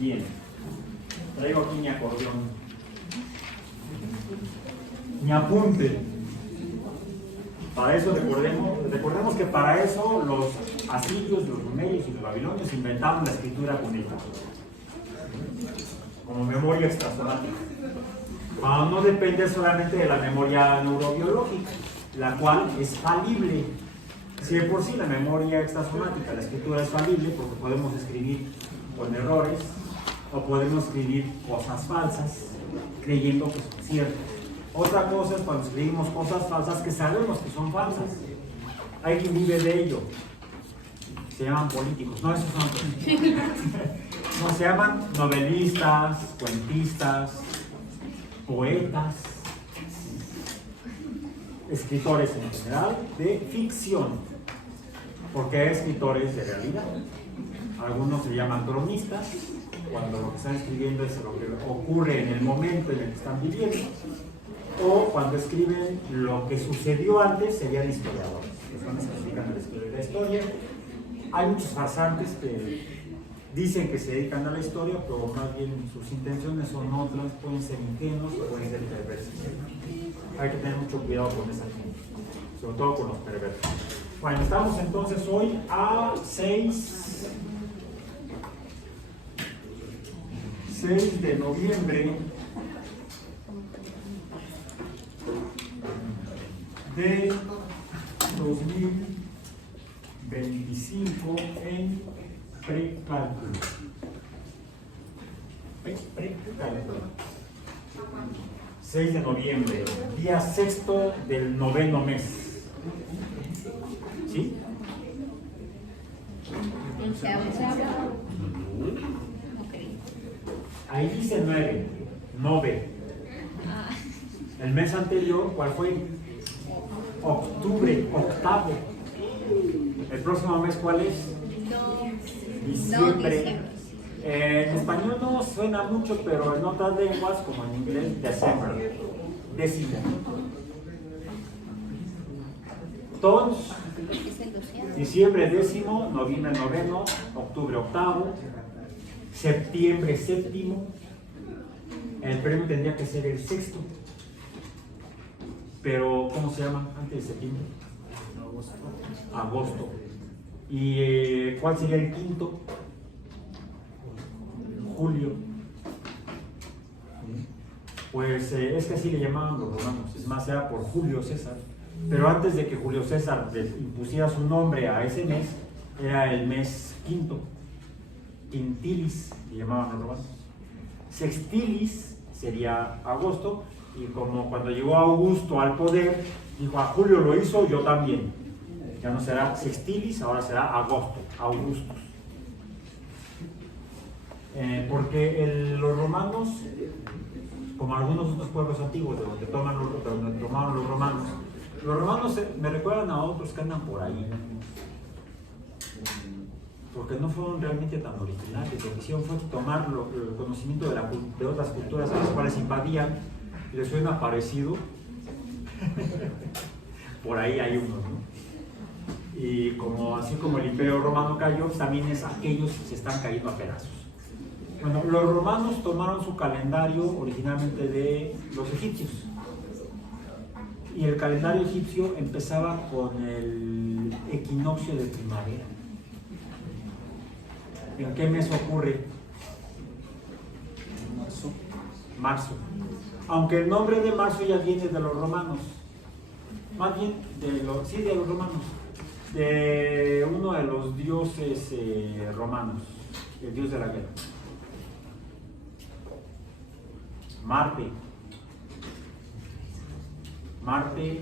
Bien, traigo aquí mi acordeón, mi apunte. Para eso recordemos que para eso los asirios, los sumerios y los babilonios inventaron la escritura púnica como memoria extrasomática. No depende solamente de la memoria neurobiológica, la cual es falible. Si de por sí la memoria extrasomática, la escritura es falible porque podemos escribir con errores o podemos escribir cosas falsas creyendo que son ciertas. Otra cosa es cuando escribimos cosas falsas que sabemos que son falsas. Hay quien vive de ello. Se llaman políticos. No, esos son políticos. No, se llaman novelistas, cuentistas, poetas, escritores en general de ficción, porque hay escritores de realidad. Algunos se llaman cronistas, cuando lo que están escribiendo es lo que ocurre en el momento en el que están viviendo, o cuando escriben lo que sucedió antes serían historiadores, que están explicando la historia. Hay muchos farsantes que dicen que se dedican a la historia, pero más bien sus intenciones son otras, pueden ser ingenuos o pueden ser perversos. Hay que tener mucho cuidado con esa gente, sobre todo con los perversos. Bueno, estamos entonces hoy a 6 de noviembre de 2025 en precálculo. Precálculo. 6 de noviembre, día sexto del noveno mes. ¿Sí? Ahí dice 9. El mes anterior, ¿cuál fue? Octubre, octavo. ¿El próximo mes cuál es? Diciembre. En español no suena mucho, pero en otras lenguas, como en inglés, December, décimo. Entonces, diciembre décimo, noviembre noveno, octubre octavo, septiembre séptimo. El premio tendría que ser el sexto. Pero, ¿cómo se llama antes de septiembre? Agosto. ¿Y cuál sería el quinto? Julio. Pues es que así le llamaban los romanos, es más, era por Julio César. Pero antes de que Julio César impusiera su nombre a ese mes, era el mes quinto. Quintilis, le llamaban los romanos. Sextilis sería agosto, y como cuando llegó Augusto al poder, dijo: a Julio lo hizo, yo también. Ya no será Sextilis, ahora será Agosto, Augustus. Porque los romanos, como algunos otros pueblos antiguos de donde tomaron los romanos me recuerdan a otros que andan por ahí, porque no fueron realmente tan originales. Lo que hicieron fue tomar el conocimiento de otras culturas a las cuales invadían. ¿Les suena parecido? Por ahí hay unos, ¿no? Y así como el Imperio Romano cayó, también aquellos se están cayendo a pedazos. Bueno, los romanos tomaron su calendario originalmente de los egipcios. Y el calendario egipcio empezaba con el equinoccio de primavera. ¿En qué mes ocurre? Marzo. Aunque el nombre de marzo ya viene de los romanos. Más bien de los romanos. De uno de los dioses romanos, el dios de la guerra. Marte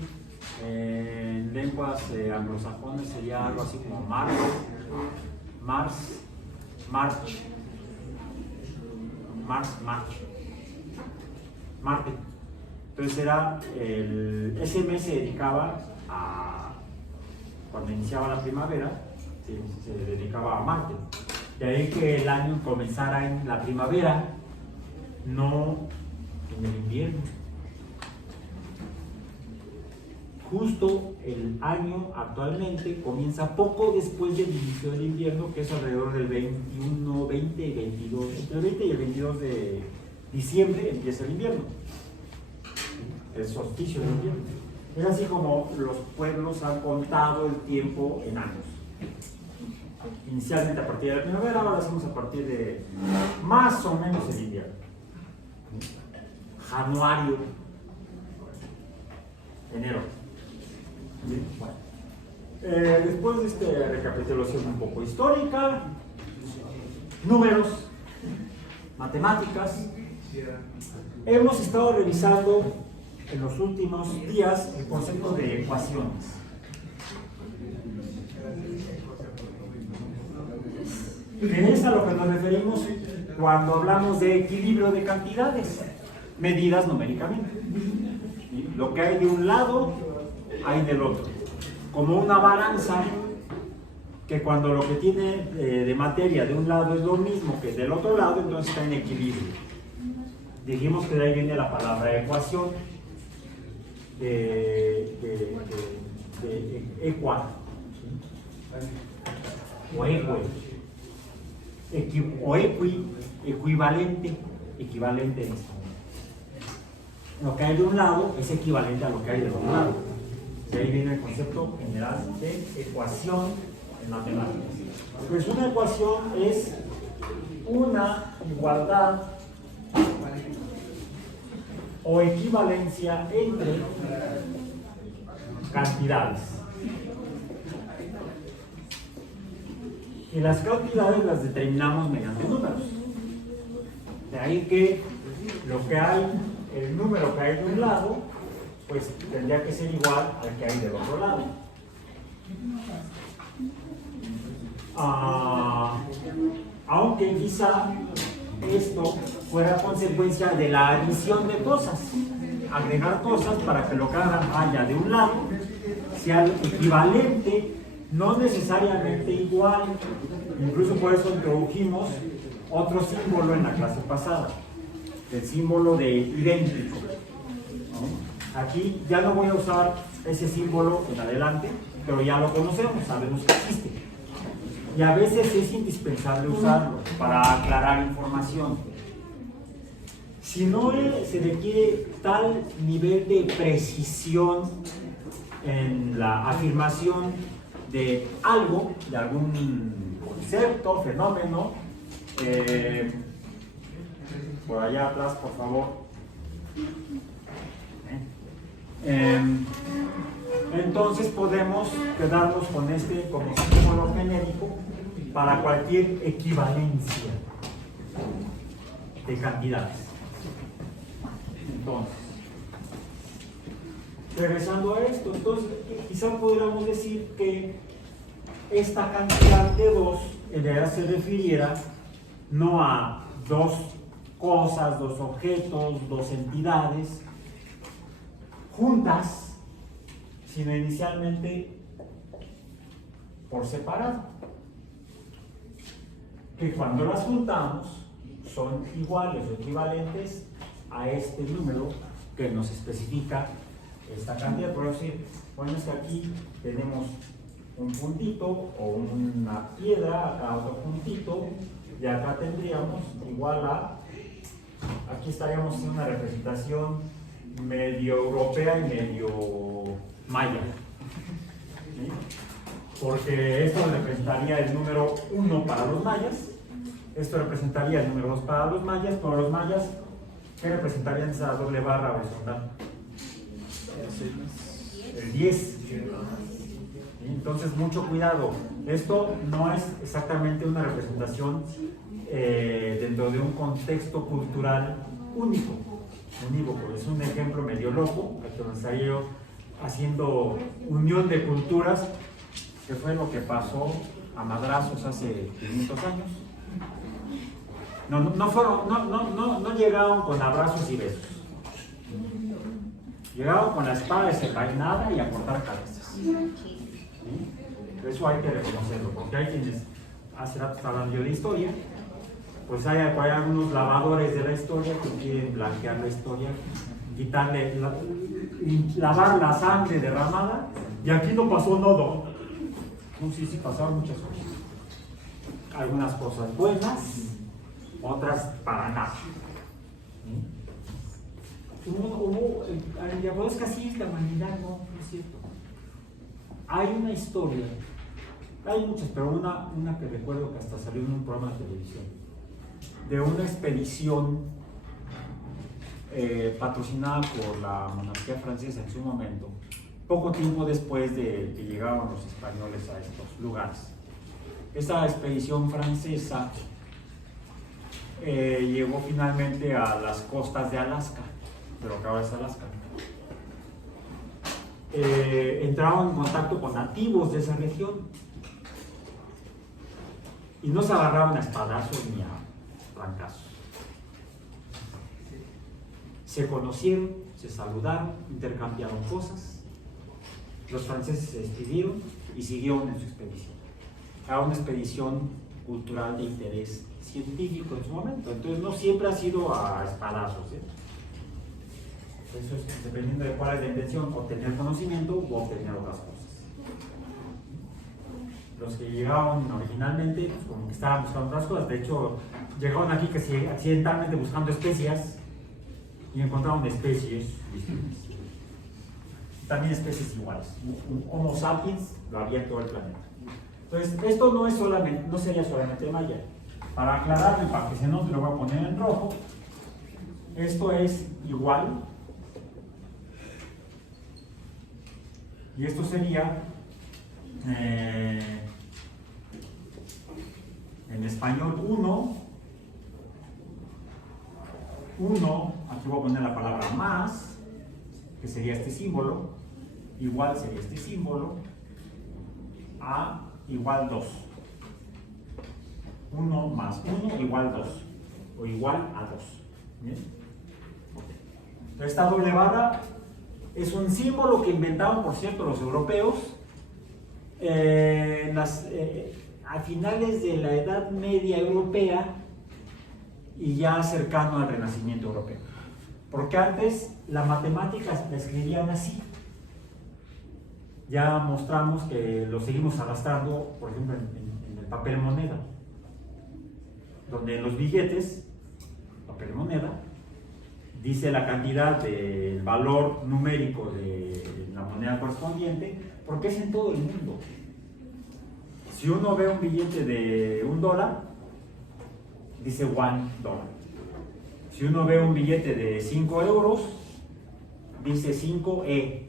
en lenguas anglosajones sería algo así como March. Marte. Entonces ese mes se dedicaba cuando iniciaba la primavera, se dedicaba a Marte. De ahí que el año comenzara en la primavera, no en el invierno. justo el año actualmente comienza poco después del inicio del invierno, que es alrededor del 21, 20 y 22, entre el 20 y el 22 de diciembre empieza el invierno, el solsticio del invierno. Es así como los pueblos han contado el tiempo en años. Inicialmente a partir de la primavera, ahora hacemos a partir de más o menos el invierno. Januario, enero. Bien, bueno. Después de esta recapitulación un poco histórica, números, matemáticas, hemos estado revisando en los últimos días el concepto de ecuaciones. Es a lo que nos referimos cuando hablamos de equilibrio de cantidades, medidas numéricamente. Lo que hay de un lado, hay del otro. Como una balanza, que cuando lo que tiene de materia de un lado es lo mismo que del otro lado, entonces está en equilibrio. Dijimos que de ahí viene la palabra ecuación, de equa, o equi, equivalente en esto. Lo que hay de un lado es equivalente a lo que hay del otro lado. De ahí viene el concepto general de ecuación en matemáticas. Pues una ecuación es una igualdad o equivalencia entre cantidades. Y las cantidades las determinamos mediante números. De ahí que lo que hay, el número que hay de un lado, pues tendría que ser igual al que hay del otro lado. Aunque quizá esto fuera consecuencia de la adición de cosas, agregar cosas para que lo que haya de un lado sea equivalente, no necesariamente igual. Incluso por eso introdujimos otro símbolo en la clase pasada, el símbolo de idéntico. Aquí ya no voy a usar ese símbolo en adelante, pero ya lo conocemos, sabemos que existe. Y a veces es indispensable usarlo para aclarar información. Si no se requiere tal nivel de precisión en la afirmación de algo, de algún concepto, fenómeno, por allá atrás, por favor. Entonces podemos quedarnos con este como símbolo genérico para cualquier equivalencia de cantidades. Entonces, regresando a esto, entonces quizá podríamos decir que esta cantidad de 2 en realidad se refiriera no a dos cosas, dos objetos, dos entidades juntas, sino inicialmente por separado, que cuando las juntamos son iguales o equivalentes a este número que nos especifica esta cantidad. Por decir, bueno, es que aquí tenemos un puntito o una piedra, acá otro puntito, y acá tendríamos igual a, aquí estaríamos en una representación medio europea y medio maya, ¿sí? Porque esto representaría el número 1 para los mayas, esto representaría el número 2 para los mayas, pero los mayas, ¿qué representarían esa doble barra horizontal? El 10. Entonces, mucho cuidado. Esto no es exactamente una representación dentro de un contexto cultural único, unívoco. Es un ejemplo medio loco, que nos estaría yo haciendo unión de culturas, que fue lo que pasó a madrazos hace 500 años. No llegaron con abrazos y besos. Llegaron con la espada desenvainada y a cortar cabezas. ¿Sí? Eso hay que reconocerlo, porque hay quienes, hace rato estaba hablando yo de historia, pues hay algunos lavadores de la historia que quieren blanquear la historia quitarle, y lavar la sangre derramada, y aquí no pasó nada. No, sí pasaron muchas cosas. Algunas cosas buenas, otras para nada. Es que así es la humanidad, no es cierto. Hay una historia, hay muchas, pero una que recuerdo que hasta salió en un programa de televisión, de una expedición patrocinada por la monarquía francesa en su momento, poco tiempo después de que llegaron los españoles a estos lugares. Esa expedición francesa llegó finalmente a las costas de Alaska, de lo que ahora es Alaska. Entraron en contacto con nativos de esa región y no se agarraron a espadazos ni a trancazos. Se conocieron, se saludaron, intercambiaron cosas. Los franceses se despidieron y siguieron en su expedición. Era una expedición cultural de interés científico en su momento, entonces no siempre ha sido a espadazos. Eso es dependiendo de cuál es la intención, obtener conocimiento u obtener otras cosas. Los que llegaron originalmente, pues como que estaban buscando otras cosas. De hecho, llegaron aquí que sí, accidentalmente buscando especias y encontraron especies distintas. También especies iguales. Un Homo sapiens lo había en todo el planeta. Entonces, esto no es solamente, no sería solamente maya. Para aclararlo y para que se note, lo voy a poner en rojo. Esto es igual. Y esto sería en español 1, aquí voy a poner la palabra más, que sería este símbolo, igual sería este símbolo, a igual 2. 1 más 1 igual 2, o igual a 2. ¿Bien? Esta doble barra es un símbolo que inventaron, por cierto, los europeos a finales de la Edad Media europea y ya cercano al Renacimiento europeo. Porque antes la matemática la escribían así. Ya mostramos que lo seguimos arrastrando, por ejemplo, en el papel moneda, donde en los billetes, papel moneda, dice la cantidad del valor numérico de la moneda correspondiente, porque es en todo el mundo. Si uno ve un billete de $1, dice $1. Si uno ve un billete de 5 euros, dice 5E.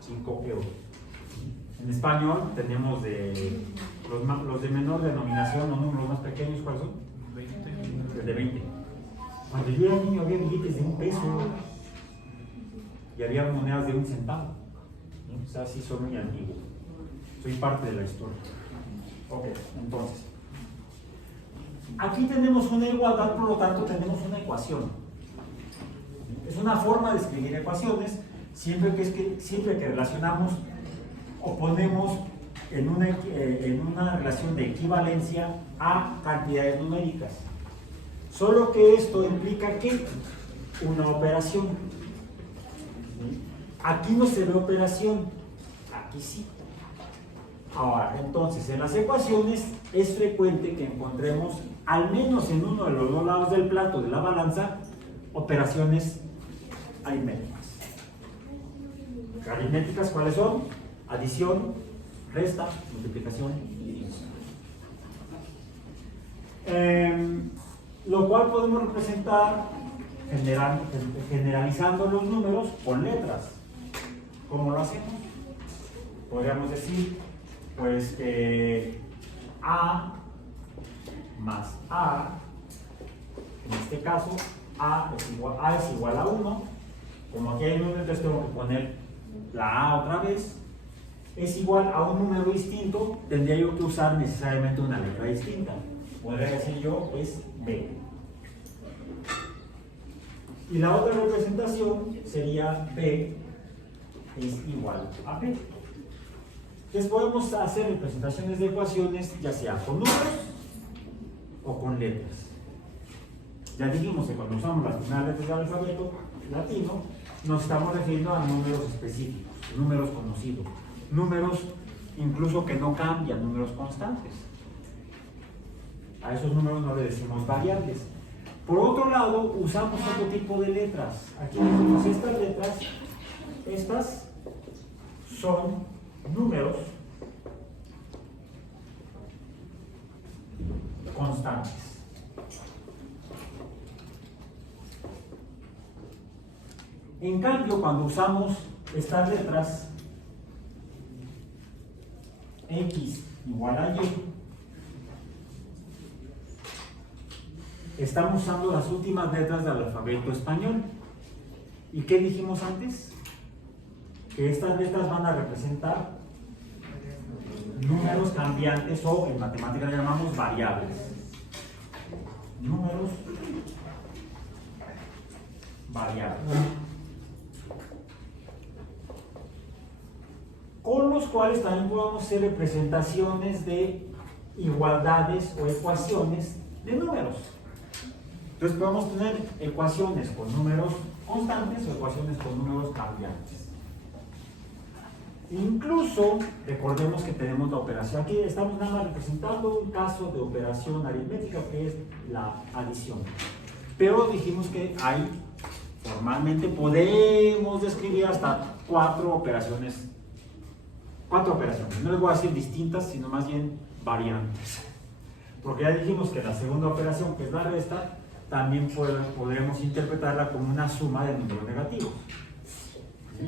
5 euros. En español tenemos los de menor denominación, los números más pequeños, ¿cuáles son? 20. El de 20. Cuando yo era niño había billetes de $1 y había monedas de 1 centavo. O sea, sí son muy antiguos. Soy parte de la historia. Ok, entonces. Aquí tenemos una igualdad, por lo tanto tenemos una ecuación. Es una forma de escribir ecuaciones siempre que relacionamos o ponemos en una relación de equivalencia a cantidades numéricas. Solo que esto implica que una operación. Aquí no se ve operación, aquí sí. Ahora, entonces, en las ecuaciones es frecuente que encontremos, al menos en uno de los dos lados del plato de la balanza, operaciones aritméticas. ¿Aritméticas cuáles son? Adición, resta, multiplicación y división. Lo cual podemos representar generalizando los números con letras. ¿Cómo lo hacemos? Podríamos decir, pues, que A más A, en este caso, A es igual a 1. Como aquí hay un número, entonces tengo que poner la A otra vez. Es igual a un número distinto, tendría yo que usar necesariamente una letra distinta. Podría decir yo, es B. Y la otra representación sería B es igual a B. Entonces podemos hacer representaciones de ecuaciones ya sea con números o con letras. Ya dijimos que cuando usamos las primeras letras del alfabeto latino, nos estamos refiriendo a números específicos, números conocidos, números incluso que no cambian, números constantes. A esos números no le decimos variables. Por otro lado, usamos otro tipo de letras. Aquí decimos estas letras, estas son números constantes. En cambio, cuando usamos estas letras, X igual a Y, estamos usando las últimas letras del alfabeto español. ¿Y qué dijimos antes? Que estas letras van a representar números cambiantes o en matemáticas le llamamos variables. Números variables. Con los cuales también podemos hacer representaciones de igualdades o ecuaciones de números. Entonces podemos tener ecuaciones con números constantes o ecuaciones con números cambiantes. Incluso, recordemos que tenemos la operación. Aquí estamos nada más representando un caso de operación aritmética que es la adición. Pero dijimos que hay, formalmente podemos describir hasta cuatro operaciones. No les voy a decir distintas, sino más bien variantes. Porque ya dijimos que la segunda operación, que es la resta, también podremos interpretarla como una suma de números negativos. ¿Sí?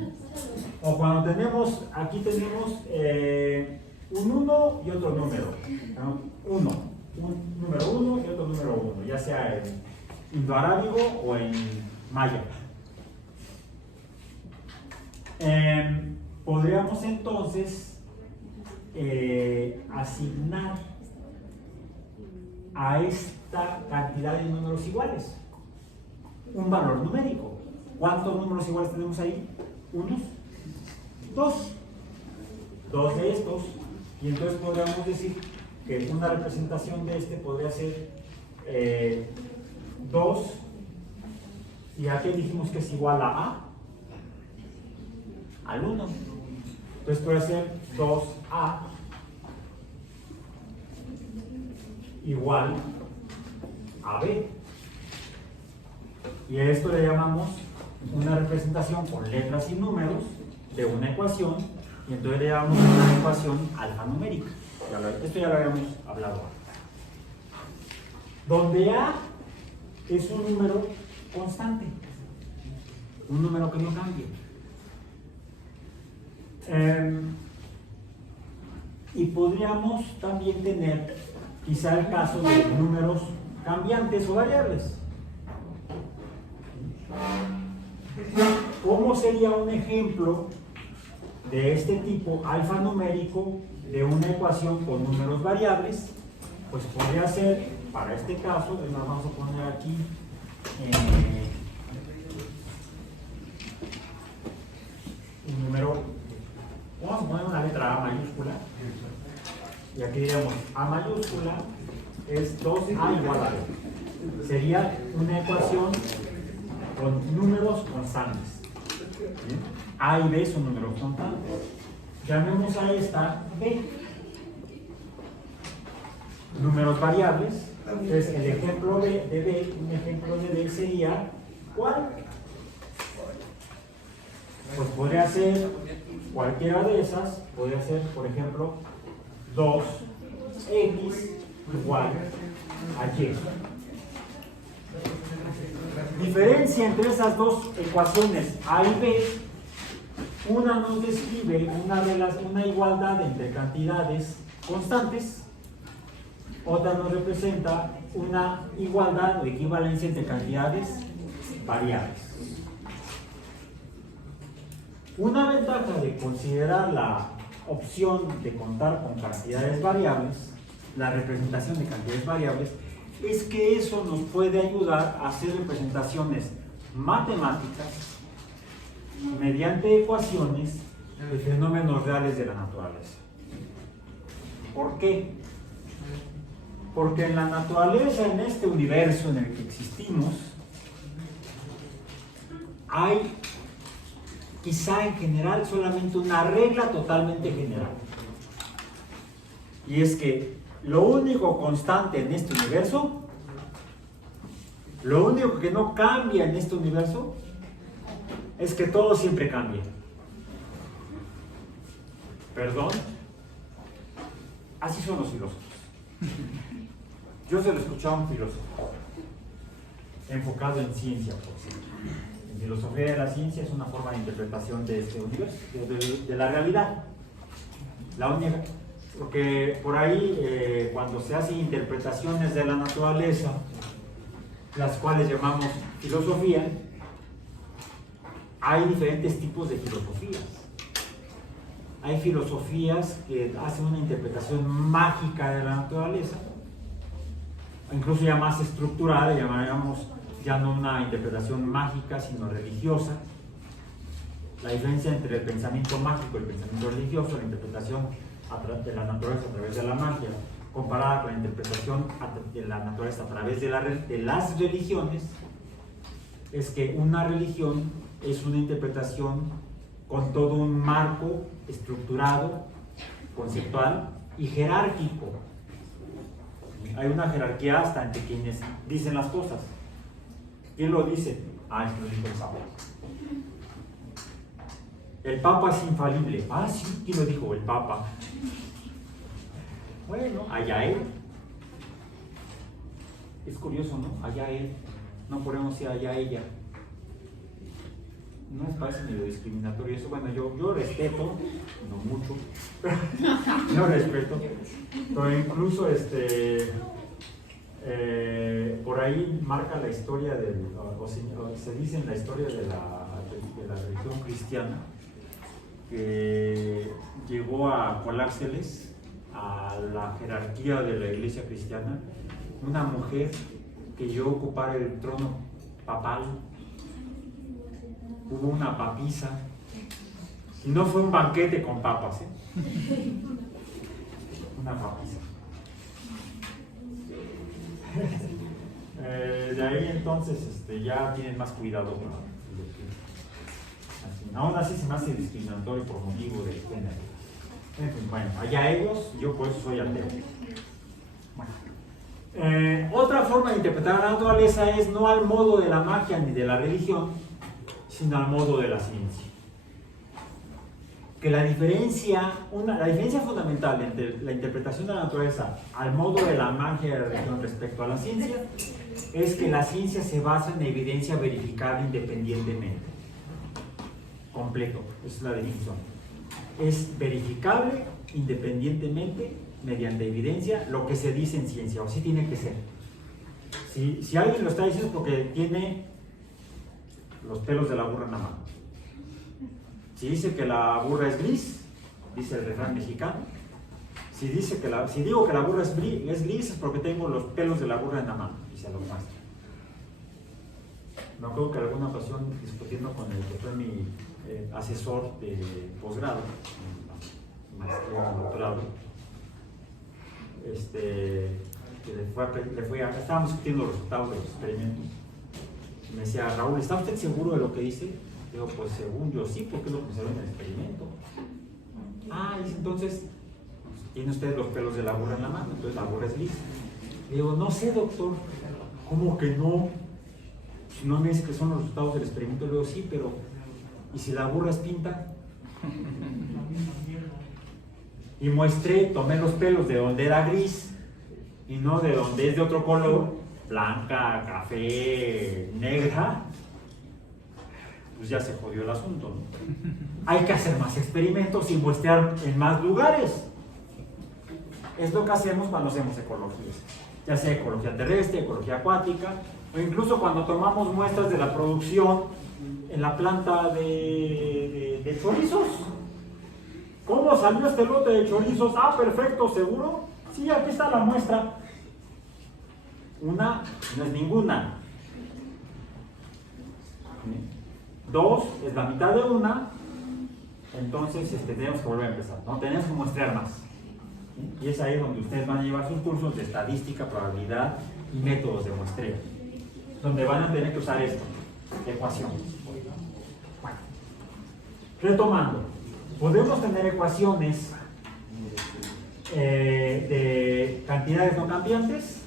O cuando tenemos, aquí tenemos un 1 y otro número. Un número 1 y otro número 1, ya sea en indoarábigo o en maya. Podríamos entonces asignar a esta cantidad de números iguales un valor numérico. ¿Cuántos números iguales tenemos ahí? Unos, dos de estos, y entonces podríamos decir que una representación de este podría ser 2, y aquí dijimos que es igual a al 1. Entonces puede ser 2A igual a B. Y a esto le llamamos una representación con letras y números de una ecuación, y entonces le llamamos una ecuación alfanumérica. Esto ya lo habíamos hablado antes. Donde A es un número constante, un número que no cambia. Y podríamos también tener quizá el caso de números cambiantes o variables. ¿Cómo sería un ejemplo de este tipo alfanumérico de una ecuación con números variables? Pues podría ser, para este caso, vamos a poner aquí un número, vamos a poner una letra A mayúscula, y aquí diríamos A mayúscula es 2A igual a B. Sería una ecuación con números constantes. ¿Bien? A y B son números constantes. Llamemos a esta B. Números variables. Entonces el ejemplo de B, un ejemplo de B sería ¿cuál? Pues podría ser cualquiera de esas, podría ser por ejemplo 2x igual a y. Diferencia entre esas dos ecuaciones A y B: una nos describe una igualdad entre cantidades constantes, otra nos representa una igualdad o equivalencia entre cantidades variables. Una ventaja de considerar la opción de contar con cantidades variables, la representación de cantidades variables, es que eso nos puede ayudar a hacer representaciones matemáticas mediante ecuaciones de fenómenos reales de la naturaleza. ¿Por qué? Porque en la naturaleza, en este universo en el que existimos, hay quizá en general solamente una regla totalmente general. Y es que lo único constante en este universo, lo único que no cambia en este universo, es que todo siempre cambia. ¿Perdón? Así son los filósofos. Yo se lo escuchaba a un filósofo enfocado en ciencia, por cierto. En filosofía de la ciencia es una forma de interpretación de este universo, de la realidad. La única, porque por ahí cuando se hacen interpretaciones de la naturaleza, las cuales llamamos filosofía, hay diferentes tipos de filosofías. Hay filosofías que hacen una interpretación mágica de la naturaleza, incluso ya más estructurada, llamaríamos ya no una interpretación mágica, sino religiosa. La diferencia entre el pensamiento mágico y el pensamiento religioso, la interpretación de la naturaleza a través de la magia, comparada con la interpretación de la naturaleza a través de las religiones, es que una religión es una interpretación con todo un marco estructurado, conceptual y jerárquico. Hay una jerarquía hasta entre quienes dicen las cosas. ¿Quién lo dice? Ah, es que lo dijo el Papa. El Papa es infalible. Ah, sí, ¿quién lo dijo? El Papa. Bueno, allá él. Es curioso, ¿no? Allá él. No podemos decir allá ella. No me parece medio discriminatorio eso. Bueno, yo respeto, no mucho, yo respeto, pero incluso por ahí marca la historia o se dice en la historia de la religión cristiana que llegó a colárseles a la jerarquía de la iglesia cristiana una mujer que llegó a ocupar el trono papal. Hubo una papisa, y no fue un banquete con papas, una papisa. De ahí entonces ya tienen más cuidado con lo que, aún así se me hace discriminatorio por motivo de género. En fin, bueno, allá ellos, yo por eso soy ateo. Bueno. Otra forma de interpretar la naturaleza es no al modo de la magia ni de la religión, sino al modo de la ciencia. Que la diferencia fundamental entre la interpretación de la naturaleza al modo de la magia y de la religión respecto a la ciencia es que la ciencia se basa en evidencia verificable independientemente. Completo, esa es la definición. Es verificable independientemente, mediante evidencia, lo que se dice en ciencia, o así tiene que ser. Si alguien lo está diciendo es porque tiene los pelos de la burra en la mano. Si dice que la burra es gris, dice el refrán mexicano. Si digo que la burra es gris es porque tengo los pelos de la burra en la mano, y se lo muestra. Me acuerdo que en alguna ocasión, discutiendo con el que fue mi asesor de posgrado, maestría, doctorado, estábamos discutiendo los resultados de los experimentos. Me decía, Raúl, ¿está usted seguro de lo que dice? Digo, pues según yo sí, porque es lo que se ve en el experimento. Ah, dice, entonces, tiene usted los pelos de la burra en la mano, entonces la burra es lisa. Digo, no sé, doctor, ¿cómo que no? Si no me dice que son los resultados del experimento, le digo, sí, pero ¿y si la burra es pinta? Y tomé los pelos de donde era gris y no de donde es de otro color, blanca, café, negra, pues ya se jodió el asunto, ¿no? Hay que hacer más experimentos y muestrear en más lugares. Es lo que hacemos cuando hacemos ecologías, ya sea ecología terrestre, ecología acuática, o incluso cuando tomamos muestras de la producción en la planta de chorizos. ¿Cómo salió este lote de chorizos? Ah, perfecto, ¿seguro? Sí, aquí está la muestra. Una no es ninguna. Dos es la mitad de una. Entonces tenemos que volver a empezar, ¿no? Tenemos que muestrear más. Y es ahí donde ustedes van a llevar sus cursos de estadística, probabilidad y métodos de muestreo, donde van a tener que usar esto. ecuaciones. Bueno, retomando, podemos tener ecuaciones de cantidades no cambiantes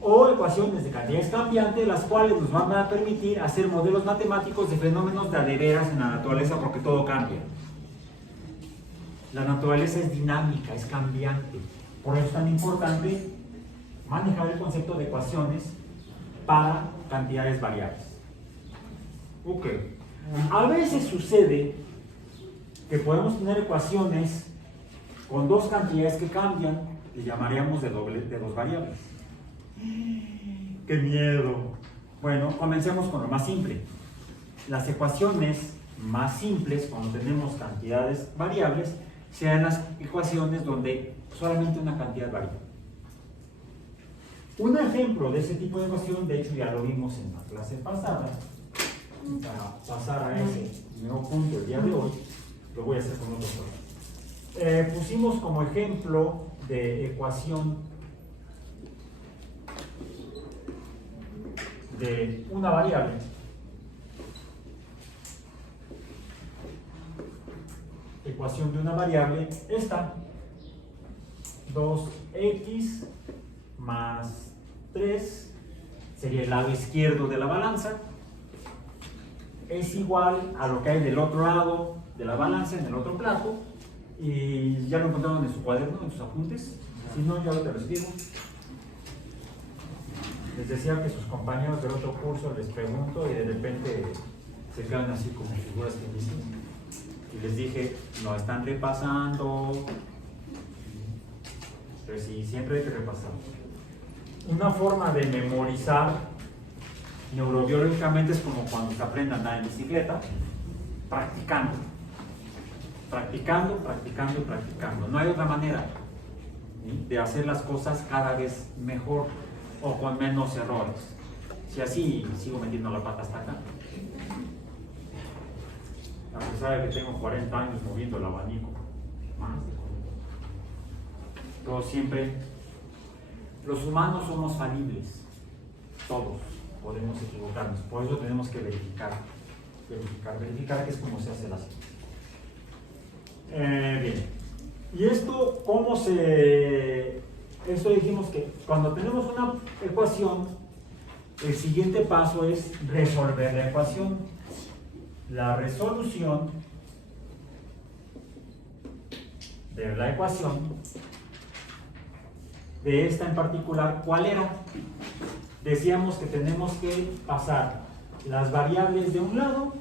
o ecuaciones de cantidades cambiantes, las cuales nos van a permitir hacer modelos matemáticos de fenómenos de a de veras en la naturaleza, porque todo cambia. La naturaleza es dinámica, es cambiante. Por eso es tan importante manejar el concepto de ecuaciones para cantidades variables. Ok. A veces sucede que podemos tener ecuaciones con dos cantidades que cambian, le llamaríamos de dos variables. ¡Qué miedo! Bueno, comencemos con lo más simple. Las ecuaciones más simples, cuando tenemos cantidades variables, sean las ecuaciones donde solamente una cantidad varía. Un ejemplo de ese tipo de ecuación, de hecho ya lo vimos en la clase pasada, para pasar a ese nuevo punto el día de hoy, lo voy a hacer con otro color. Pusimos como ejemplo de ecuación de una variable esta: 2x más 3 sería el lado izquierdo de la balanza, es igual a lo que hay del otro lado de la balanza, en el otro plato, y ya lo encontraron en su cuaderno, en sus apuntes. Si no, ya lo te lo escribo. Les decía que sus compañeros del otro curso les pregunto y de repente se quedan así como figuras que dicen. Y les dije, no están repasando. Pero sí, siempre hay que repasar. Una forma de memorizar neurobiológicamente es como cuando se aprende a andar en bicicleta, practicando. Practicando, practicando, practicando. No hay otra manera, ¿sí?, de hacer las cosas cada vez mejor o con menos errores. Si así sigo metiendo la pata hasta acá, a pesar de que tengo 40 años moviendo el abanico, más de 40. Pero siempre, los humanos somos falibles, todos podemos equivocarnos, por eso tenemos que verificar que es como se hace la ciencia. Bien, y esto, ¿cómo se...? Esto dijimos que cuando tenemos una ecuación, el siguiente paso es resolver la ecuación. La resolución de la ecuación, de esta en particular, ¿cuál era? Decíamos que tenemos que pasar las variables de un lado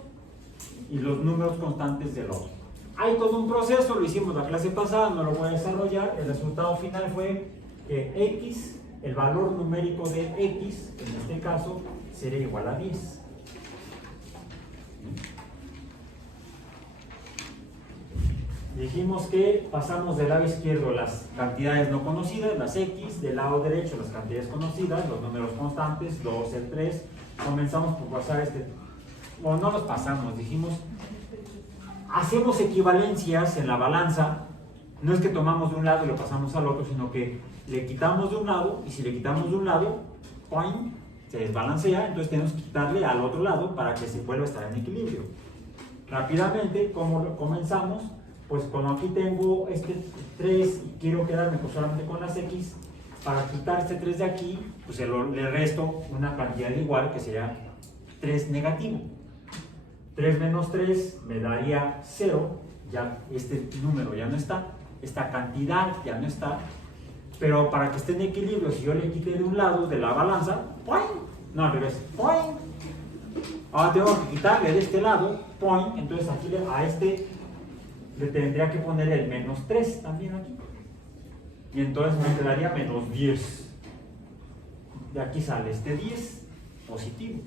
y los números constantes del otro. Hay todo un proceso, lo hicimos la clase pasada, no lo voy a desarrollar. El resultado final fue que x, el valor numérico de x, en este caso, sería igual a 10. Dijimos que pasamos del lado izquierdo las cantidades no conocidas, las x, del lado derecho las cantidades conocidas, los números constantes, 2, el 3. Comenzamos por pasar no los pasamos, dijimos, hacemos equivalencias en la balanza. No es que tomamos de un lado y lo pasamos al otro, sino que le quitamos de un lado, y si le quitamos de un lado, ¡poing!, se desbalancea, entonces tenemos que quitarle al otro lado para que se vuelva a estar en equilibrio. Rápidamente, ¿cómo comenzamos? Pues como aquí tengo este 3 y quiero quedarme solamente con las x, para quitar este 3 de aquí, pues le resto una cantidad igual, que sería 3 negativo. 3 menos 3 me daría 0, ya este número ya no está, esta cantidad ya no está, pero para que esté en equilibrio, si yo le quité de un lado de la balanza, ¡poing!, no, al revés, ¡poing!, ahora tengo que quitarle de este lado, ¡poing!, entonces aquí a este le tendría que poner el menos 3 también aquí, y entonces me quedaría menos 10. De aquí sale este 10 positivo.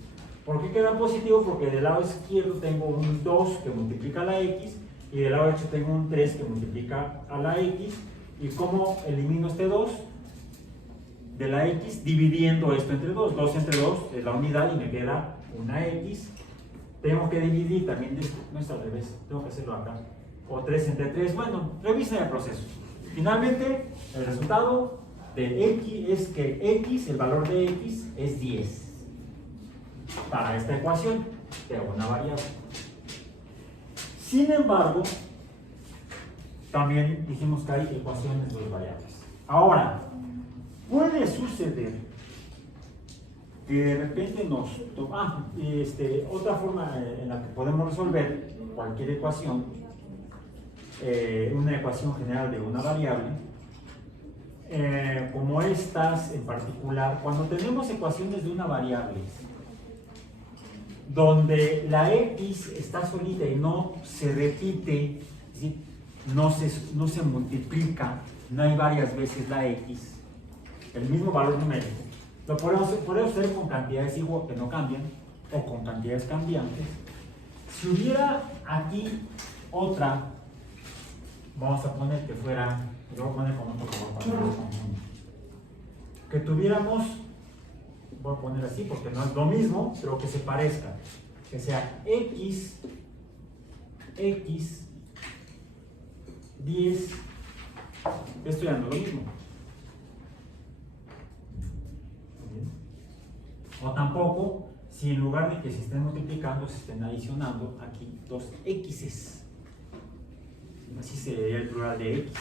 ¿Por qué queda positivo? Porque del lado izquierdo tengo un 2 que multiplica a la x, y del lado derecho tengo un 3 que multiplica a la x. ¿Y cómo elimino este 2 de la x? Dividiendo esto entre 2. 2 entre 2 es la unidad y me queda una x. Tengo que dividir también, no está al revés, tengo que hacerlo acá. O 3 entre 3, bueno, revisen el proceso. Finalmente, el resultado de x es que x, el valor de x, es 10 para esta ecuación. de una variable. Sin embargo, también dijimos que hay ecuaciones de dos variables. Ahora, puede suceder que de repente otra forma en la que podemos resolver cualquier ecuación, una ecuación general de una variable, como estas en particular, cuando tenemos ecuaciones de una variable donde la x está solita y no se repite, ¿sí? no se multiplica, no hay varias veces la x, el mismo valor numérico, lo podemos hacer con cantidades igual que no cambian o con cantidades cambiantes. Si hubiera aquí otra, vamos a poner que fuera, lo voy a poner con otro color para que no se confunda, que tuviéramos, voy a poner así porque no es lo mismo, pero que se parezca, que sea x 10, estoy dando lo mismo. O tampoco, si en lugar de que se estén multiplicando, se estén adicionando aquí dos x's. Así sería el plural de x.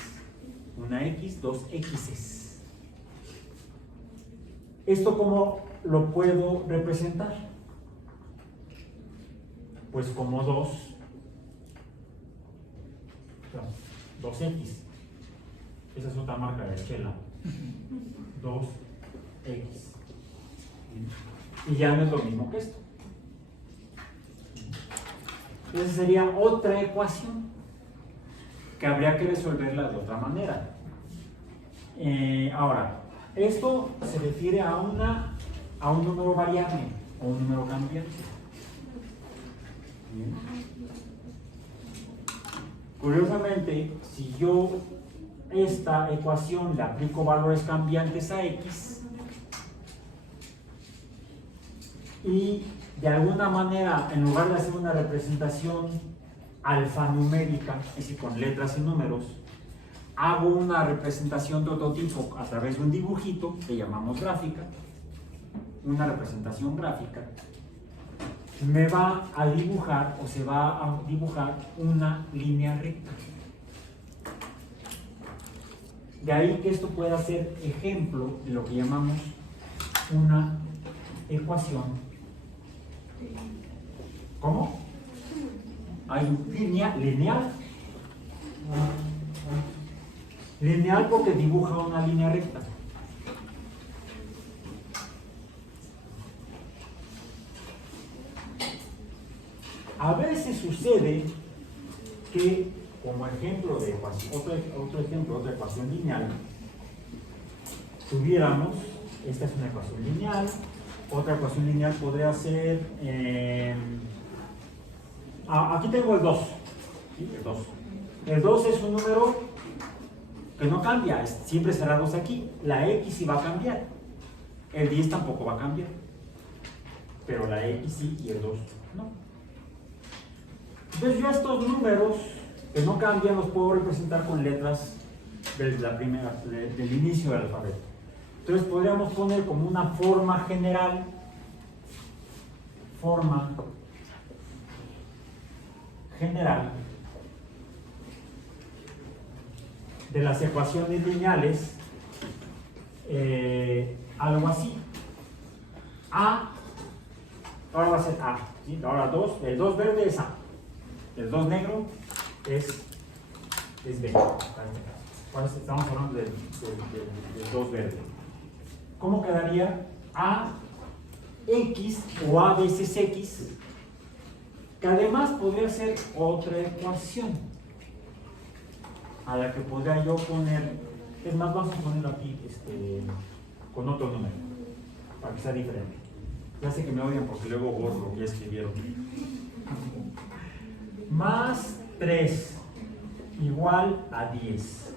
Una x, dos x's. ¿Esto cómo lo puedo representar? Pues como 2x. Esa es otra marca de chela. 2x. Y ya no es lo mismo que esto. Entonces sería otra ecuación que habría que resolverla de otra manera. Ahora, esto se refiere a un número variable o un número cambiante. Bien. Curiosamente, si yo esta ecuación le aplico valores cambiantes a x y de alguna manera, en lugar de hacer una representación alfanumérica, es decir, con letras y números, hago una representación de otro tipo a través de un dibujito que llamamos gráfica, una representación gráfica, me va a dibujar o se va a dibujar una línea recta. De ahí que esto pueda ser ejemplo de lo que llamamos una ecuación. ¿Cómo? Hay lineal. Lineal porque dibuja una línea recta. A veces sucede que, como ejemplo de ecuación, otro ejemplo, otra ecuación lineal, tuviéramos, esta es una ecuación lineal, otra ecuación lineal podría ser, aquí tengo el 2, ¿sí? El 2 es un número que no cambia, siempre será 2 aquí, la x sí va a cambiar, el 10 tampoco va a cambiar, pero la x sí y el 2 no. Entonces yo estos números que no cambian los puedo representar con letras del inicio del alfabeto. Entonces podríamos poner como una forma general, de las ecuaciones lineales, algo así. A, ahora va a ser A, ¿sí? Ahora 2, el 2 verde es A. El 2 negro es B. Ahora estamos hablando del 2 verde. ¿Cómo quedaría? A, X o A veces X, que además podría ser otra ecuación a la que podría yo poner, es más, vamos a ponerlo aquí con otro número, para que sea diferente. Ya sé que me odian porque luego borro lo que ya escribieron. Más 3 igual a 10. ¿Sí?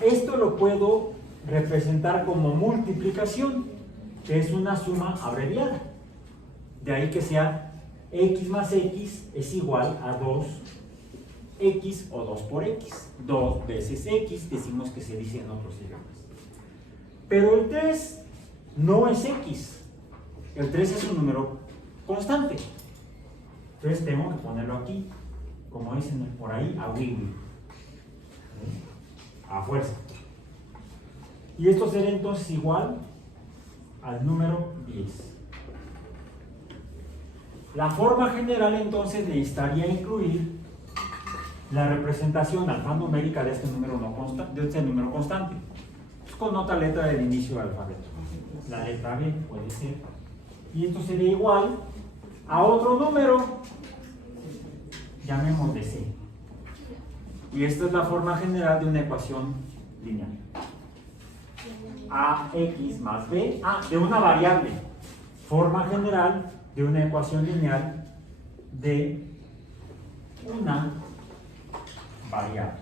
Esto lo puedo representar como multiplicación, que es una suma abreviada. De ahí que sea x más x es igual a 2x o 2 por x. 2 veces x, decimos que se dice en otros idiomas. Pero el 3 no es x. El 3 es un número constante. Entonces tengo que ponerlo aquí, como dicen por ahí, a wiwi. A fuerza. Y esto será entonces igual al número 10. La forma general entonces necesitaría incluir la representación alfanumérica de este número constante. Pues con otra letra del inicio del alfabeto. La letra B puede ser. Y esto sería igual a otro número, llamémosle C. Y esta es la forma general de una ecuación lineal. AX más B, de una variable. Forma general de una ecuación lineal de una variable.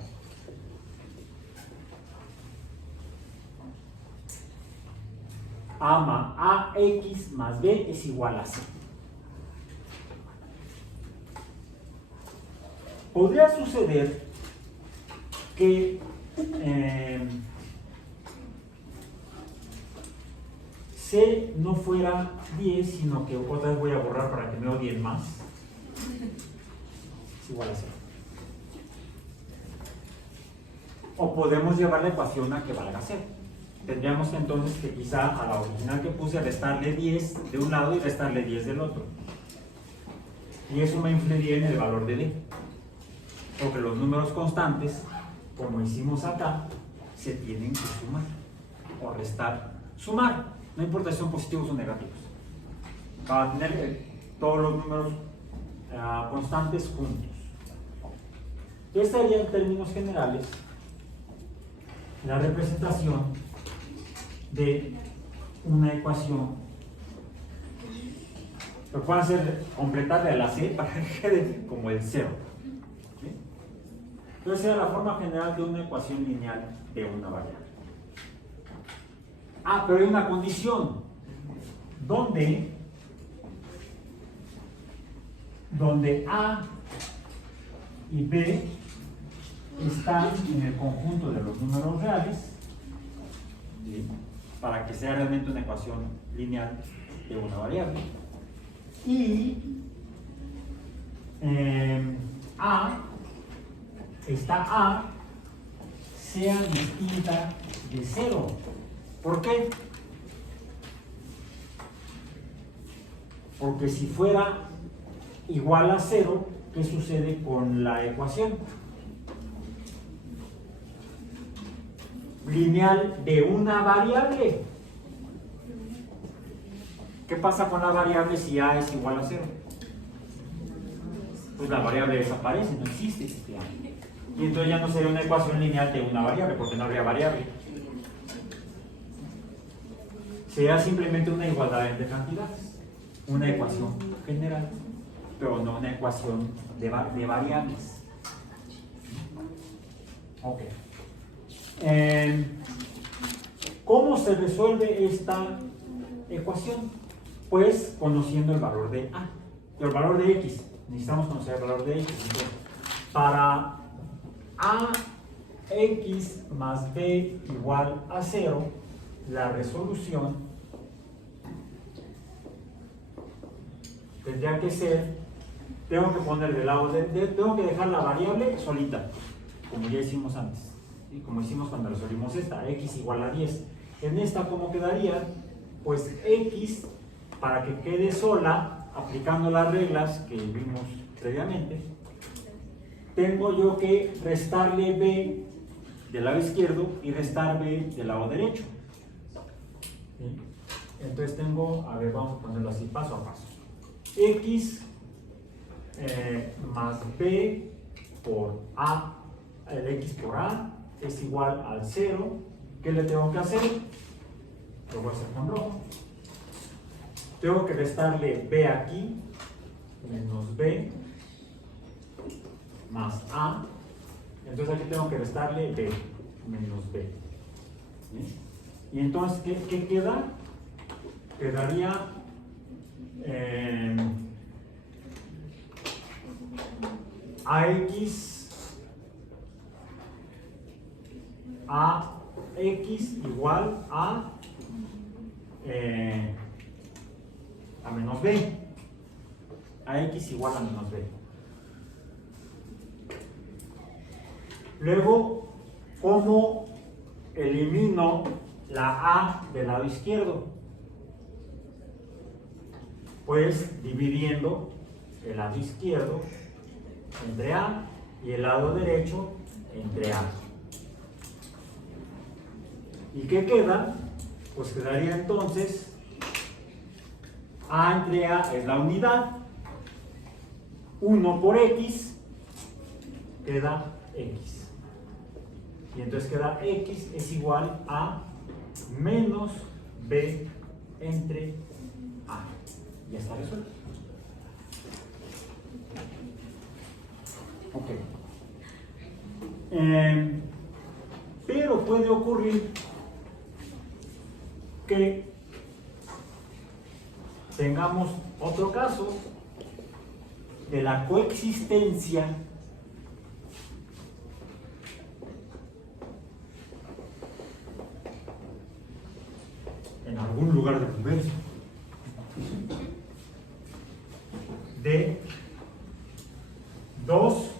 AX más B es igual a C. Podría suceder que C no fuera 10, sino que otra vez voy a borrar para que me odien más. Es igual a C. O podemos llevar la ecuación a que valga C. Tendríamos entonces que quizá a la original que puse restarle 10 de un lado y restarle 10 del otro. Y eso me influiría en el valor de D. Porque los números constantes, como hicimos acá, se tienen que sumar o restar. Sumar, no importa si son positivos o negativos. Para tener todos los números constantes juntos. Esta sería en términos generales la representación de una ecuación. Lo pueden hacer completarle a la C para que quede como el 0. ¿Sí? Entonces era la forma general de una ecuación lineal de una variable. Pero hay una condición donde A y B están en el conjunto de los números reales, ¿sí? Para que sea realmente una ecuación lineal de una variable. Y esta A sea distinta de 0. ¿Por qué? Porque si fuera igual a 0, ¿qué sucede con la ecuación? Lineal de una variable. ¿Qué pasa con la variable si A es igual a 0? Pues la variable desaparece, no existe este A. Y entonces ya no sería una ecuación lineal de una variable, porque no habría variable. Sería simplemente una igualdad entre cantidades. Una ecuación general, pero no una ecuación de variables. Ok. ¿Cómo se resuelve esta ecuación? Pues conociendo el valor de A. El valor de X. Necesitamos conocer el valor de X. Entonces, para AX más B igual a 0, la resolución tendría que ser, tengo que poner del lado tengo que dejar la variable solita, como ya hicimos antes, y como hicimos cuando resolvimos esta, X igual a 10. En esta, ¿cómo quedaría? Pues X, para que quede sola, aplicando las reglas que vimos previamente, tengo yo que restarle B del lado izquierdo y restar B del lado derecho. ¿Sí? Entonces tengo, a ver, vamos a ponerlo así paso a paso. X más B por A, el X por A es igual al 0. ¿Qué le tengo que hacer? Lo voy a hacer con rojo. Tengo que restarle B aquí, menos B, más A. Entonces aquí tengo que restarle B, menos B. ¿Sí? Y entonces, ¿qué queda? Quedaría AX igual a a menos b, a x igual a menos b. Luego, ¿cómo elimino la a del lado izquierdo? Pues dividiendo el lado izquierdo entre a y el lado derecho entre a. ¿Y qué queda? Pues quedaría entonces a entre a es la unidad, 1 por x queda x. Y entonces queda x es igual a menos b entre a. Ya está resuelto. Ok. Pero puede ocurrir que tengamos otro caso de la coexistencia en algún lugar del universo de dos.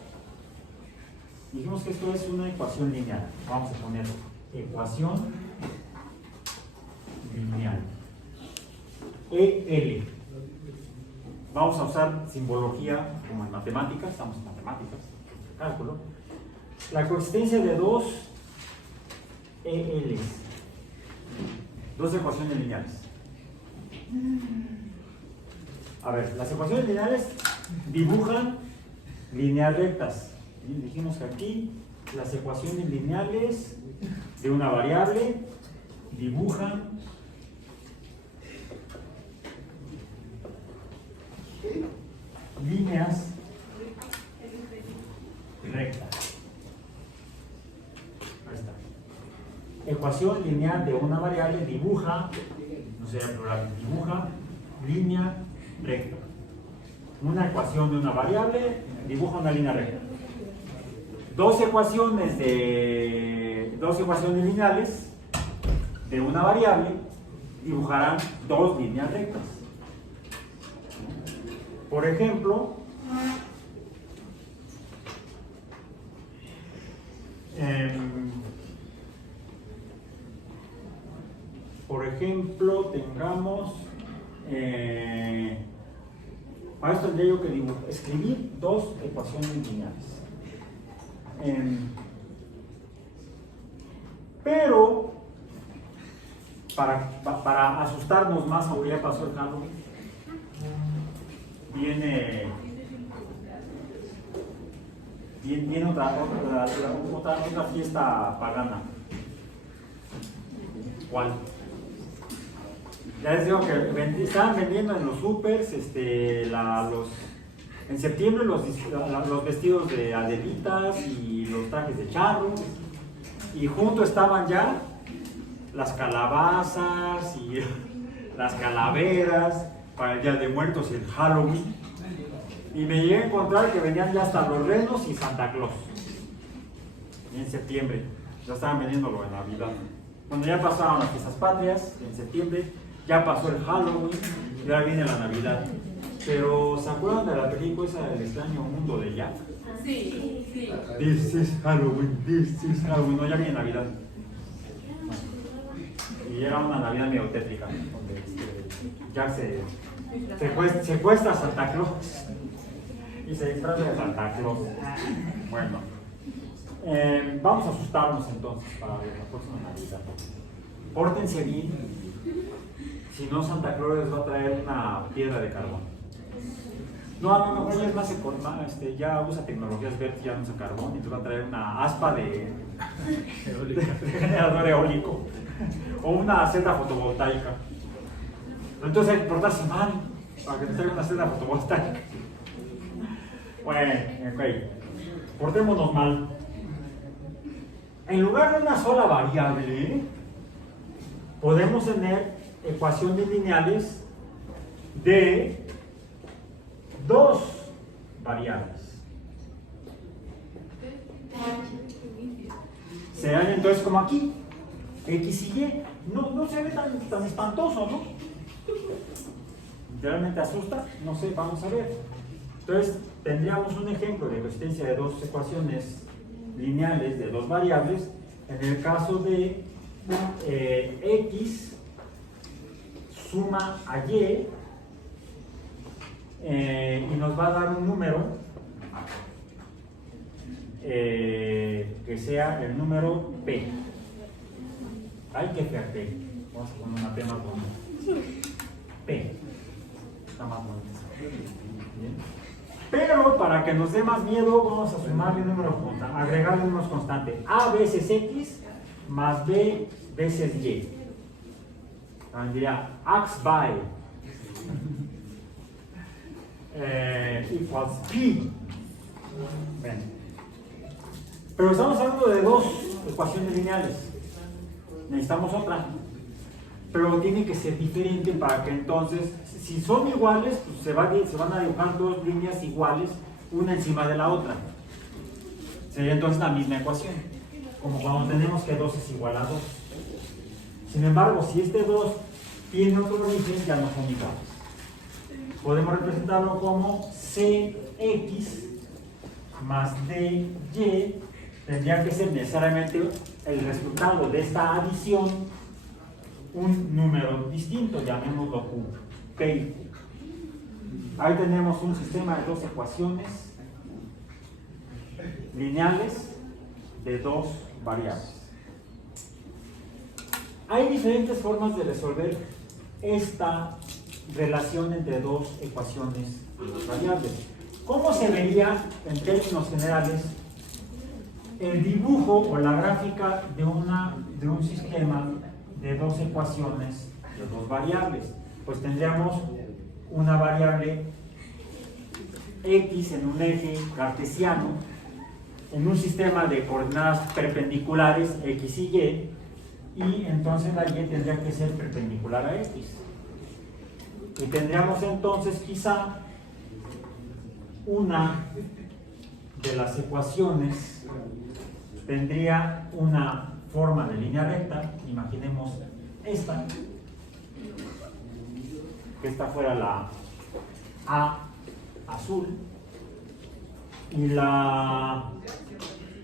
Dijimos que esto es una ecuación lineal. Vamos a poner ecuación lineal. EL. Vamos a usar simbología como en matemáticas, estamos en matemáticas, cálculo. La coexistencia de dos ELs, dos ecuaciones lineales. A ver, las ecuaciones lineales dibujan líneas rectas. Y dijimos que aquí las ecuaciones lineales de una variable dibujan líneas rectas. Ahí está. Ecuación lineal de una variable dibuja, no sé, plural, dibuja línea recta. Una ecuación de una variable dibuja una línea recta. Dos ecuaciones lineales de una variable dibujarán dos líneas rectas. Por ejemplo, tengamos para esto tendría yo que escribir dos ecuaciones lineales. Pero para asustarnos más, aunque ya pasó el Halloween, viene otra fiesta pagana. ¿Cuál? Ya les digo que estaban vendiendo en los supers en septiembre los vestidos de adelitas y los trajes de charro, y junto estaban ya las calabazas y las calaveras para el Día de Muertos y el Halloween, y me llegué a encontrar que venían ya hasta los renos y Santa Claus. Y en septiembre ya estaban vendiéndolo en Navidad. Cuando ya pasaron las fiestas patrias, en septiembre ya pasó el Halloween y ahora viene la Navidad. Pero ¿se acuerdan de la película esa del extraño mundo de Jack? Sí, sí. This is Halloween, this is Halloween. No, ya viene Navidad. Y era una Navidad medio tétrica, donde Jack secuestra a Santa Claus y se disfraza de Santa Claus. Bueno, vamos a asustarnos entonces para la próxima Navidad. Pórtense bien, si no Santa Claus les va a traer una piedra de carbón. No, a lo mejor ya es más ya usa tecnologías verdes, ya no usa carbón, y te va a traer una aspa de generador eólico o una celda fotovoltaica. Entonces hay que portarse mal para que te traiga una celda fotovoltaica. Bueno, ok, portémonos mal. En lugar de una sola variable, podemos tener ecuaciones lineales de dos variables. Serán entonces como aquí, x y y. No se ve tan espantoso, ¿no? ¿Realmente asusta? No sé, vamos a ver. Entonces, tendríamos un ejemplo de coexistencia de dos ecuaciones lineales de dos variables. En el caso de x suma a y y nos va a dar un número que sea el número p. Hay que hacer p. Vamos a poner una p más bonita. P. Está más bonita. Bien. Pero para que nos dé más miedo, vamos a sumarle un número constante, agregarle un número constante. A veces x más b veces y. También diría x by equals p. Bien. Pero estamos hablando de dos ecuaciones lineales. Necesitamos otra. Pero tiene que ser diferente para que entonces, si son iguales, pues se van a dibujar dos líneas iguales, una encima de la otra. Sería entonces la misma ecuación, como cuando tenemos que 2 es igual a 2. Sin embargo, si este 2 tiene otro origen, ya no son iguales. Podemos representarlo como cx más dy tendría que ser necesariamente el resultado de esta adición un número distinto, llamémoslo q, p y q. Ahí tenemos un sistema de dos ecuaciones lineales de dos variables. Hay diferentes formas de resolver esta relación entre dos ecuaciones de dos variables. ¿Cómo se vería en términos generales el dibujo o la gráfica de un sistema de dos ecuaciones de dos variables? Pues tendríamos una variable x en un eje cartesiano en un sistema de coordenadas perpendiculares x y entonces la y tendría que ser perpendicular a x. Y tendríamos entonces quizá una de las ecuaciones tendría una forma de línea recta. Imaginemos esta, que esta fuera la A azul y la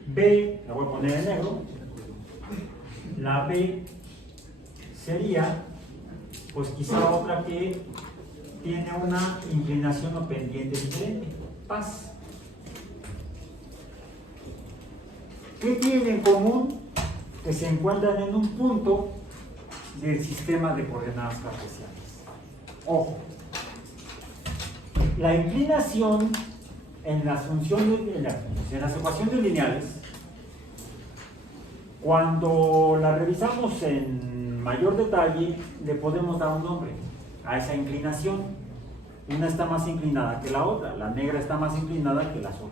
B, la voy a poner en negro. La B sería pues quizá otra que tiene una inclinación o pendiente diferente, paz. ¿Qué tienen en común? Que se encuentran en un punto del sistema de coordenadas cartesianas. Ojo, la inclinación en las funciones, en las ecuaciones lineales, cuando la revisamos en mayor detalle, le podemos dar un nombre a esa inclinación. Una está más inclinada que la otra, la negra está más inclinada que la azul.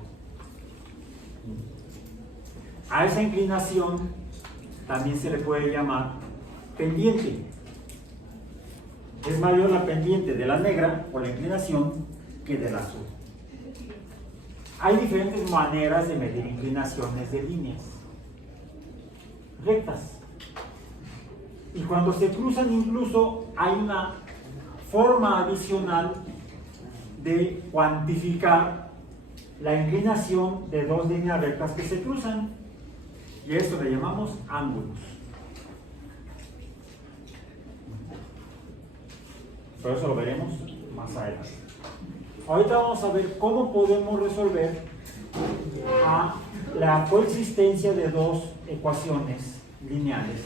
A esa inclinación también se le puede llamar pendiente. Es mayor la pendiente de la negra o la inclinación que de la azul. Hay diferentes maneras de medir inclinaciones de líneas rectas. Y cuando se cruzan incluso hay una forma adicional de cuantificar la inclinación de dos líneas rectas que se cruzan. Y a esto le llamamos ángulos. Pero eso lo veremos más adelante. Ahorita vamos a ver cómo podemos resolver la coexistencia de dos ecuaciones lineales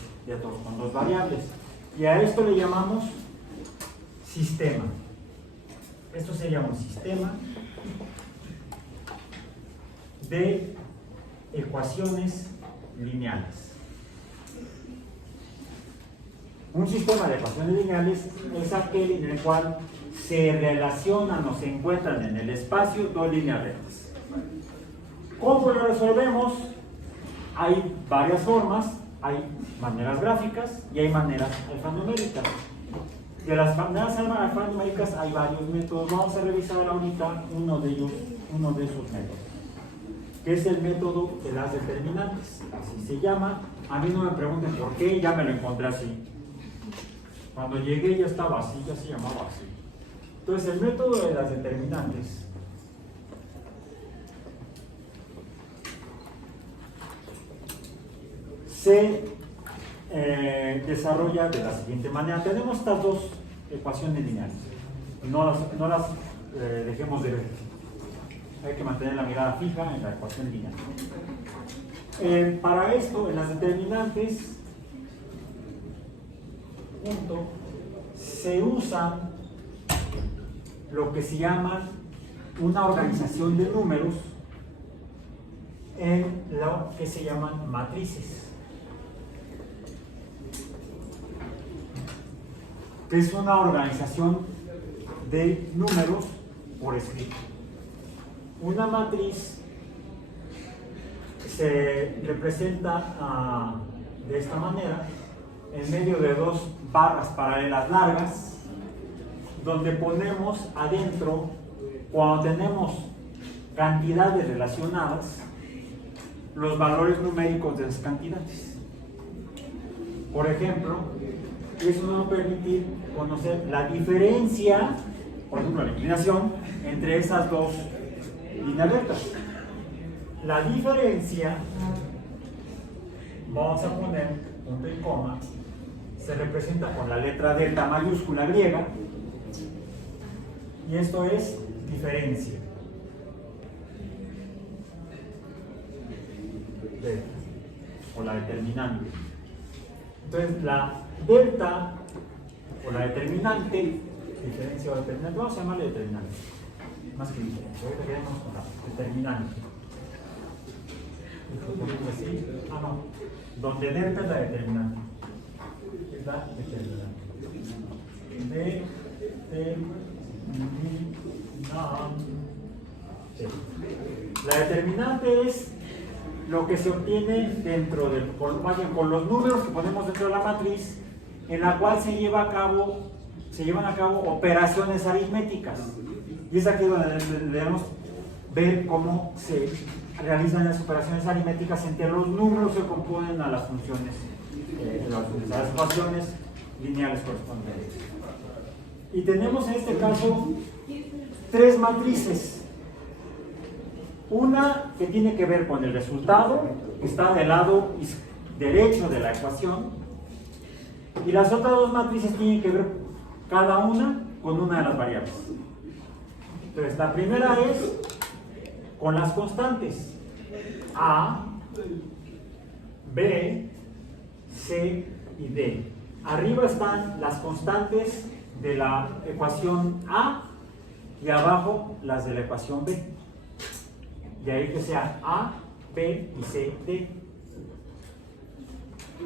con dos variables. Y a esto le llamamos sistema. Esto se llama un sistema de ecuaciones lineales. Un sistema de ecuaciones lineales es aquel en el cual se relacionan o se encuentran en el espacio dos líneas rectas. ¿Cómo lo resolvemos? Hay varias formas, hay maneras gráficas y hay maneras alfanuméricas. De las maneras alfanuméricas hay varios métodos. Vamos a revisar ahorita uno de esos métodos, que es el método de las determinantes. Así se llama. A mí no me pregunten por qué, ya me lo encontré así. Cuando llegué ya estaba así, ya se llamaba así. Entonces, el método de las determinantes se desarrolla de la siguiente manera. Tenemos estas dos ecuaciones lineales. No las dejemos de ver. Hay que mantener la mirada fija en la ecuación lineal. Para esto, en las determinantes, se usa lo que se llama una organización de números en lo que se llaman matrices, que es una organización de números por escrito. Una matriz se representa de esta manera, en medio de dos barras paralelas largas, donde ponemos adentro, cuando tenemos cantidades relacionadas, los valores numéricos de esas cantidades. Por ejemplo, eso nos va a permitir conocer la diferencia, por ejemplo, la inclinación entre esas dos líneas rectas. La diferencia, vamos a poner punto y coma, se representa con la letra delta mayúscula griega, y esto es diferencia. Delta, o la determinante. Entonces, la delta, o la determinante, diferencia o determinante, vamos a llamarle determinante, más que diferencia, ahorita queremos con la determinante. Así, no, donde delta es la determinante. Es la determinante. La determinante es lo que se obtiene dentro del, con los números que ponemos dentro de la matriz, en la cual se llevan a cabo operaciones aritméticas. Y es aquí donde debemos ver cómo se realizan las operaciones aritméticas entre los números que componen a las funciones, a las ecuaciones lineales correspondientes. Y tenemos en este caso tres matrices. Una que tiene que ver con el resultado, que está del lado derecho de la ecuación, y las otras dos matrices tienen que ver cada una con una de las variables. Entonces, la primera es con las constantes A, B, C y D. Arriba están las constantes de la ecuación A y abajo las de la ecuación B. De ahí que sea A, B y C, D.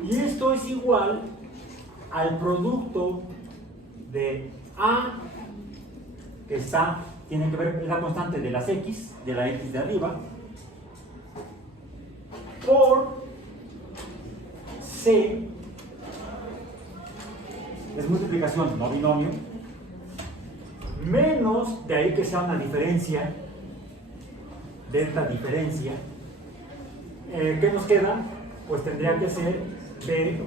Y esto es igual al producto de A, que tiene que ver con la constante de las X, de la X de arriba, por C, es multiplicación, no binomio, menos, de ahí que sea una diferencia, delta diferencia. ¿Qué nos queda? Pues tendría que ser B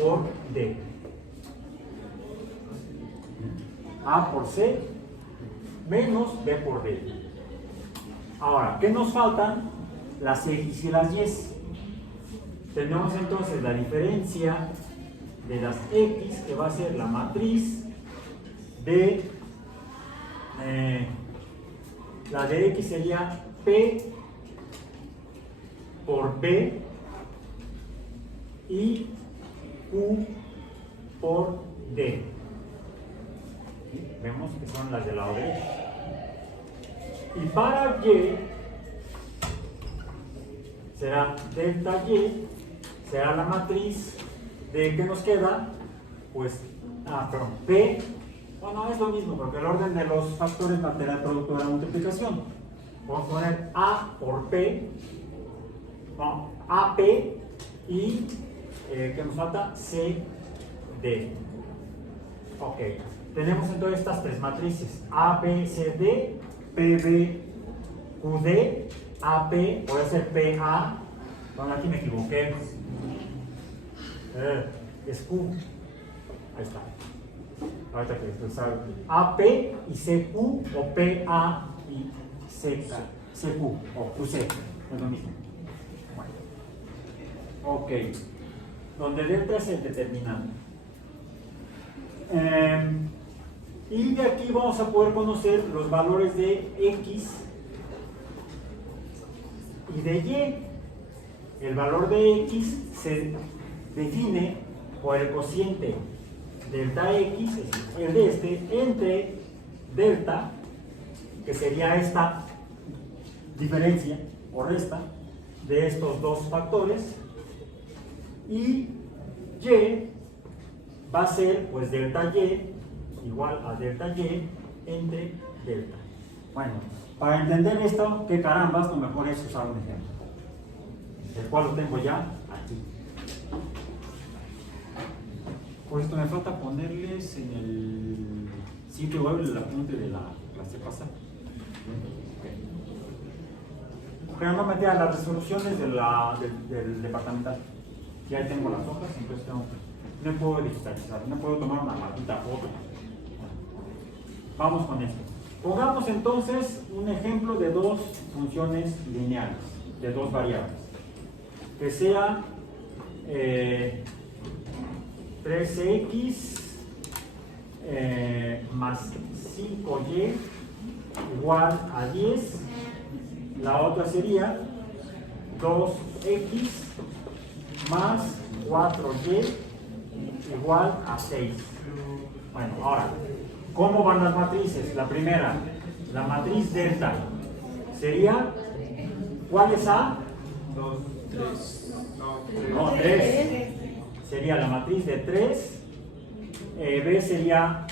por D. A por C menos B por D. Ahora, ¿qué nos faltan? Las X y las Y. Tenemos entonces la diferencia de las X, que va a ser la matriz de la de X sería P por B y Q por D. Vemos que son las del lado derecho. Y para Y será delta Y, será la matriz de ¿qué nos queda? Pues, perdón, P, bueno, es lo mismo, porque el orden de los factores mantiene el producto de la multiplicación. Vamos a poner A por P, no, AP y, ¿qué nos falta? C, D. Ok, tenemos entonces estas tres matrices, A, B, C, D, P, B, Q, D, AP, puede ser PA, bueno, aquí me equivoqué, es Q, ahí está. ahorita que después sabe, AP y CQ o PA y CQ o QC, es lo mismo. Bueno. Ok, donde delta es el determinante. Y de aquí vamos a poder conocer los valores de X y de Y. El valor de X se define por el cociente delta X, es decir, el de este, entre delta, que sería esta diferencia o resta de estos dos factores, y Y va a ser pues delta Y igual a delta Y entre delta. Bueno, para entender esto, qué carambas, lo mejor es usar un ejemplo, el cual lo tengo ya aquí. Por esto me falta ponerles en el sitio web el apunte de la clase pasada. Pero no metí a las resoluciones de del departamental. Ya ahí tengo las hojas, entonces no puedo digitalizar, no puedo tomar una maldita foto. Vamos con esto. Pongamos entonces un ejemplo de dos funciones lineales, de dos variables. Que sea 3x más 5y igual a 10. La otra sería 2x más 4y igual a 6. Bueno, ahora, ¿cómo van las matrices? La primera, la matriz delta, sería, ¿cuál es A? 2, 3. No, 3. Sería la matriz de 3. B sería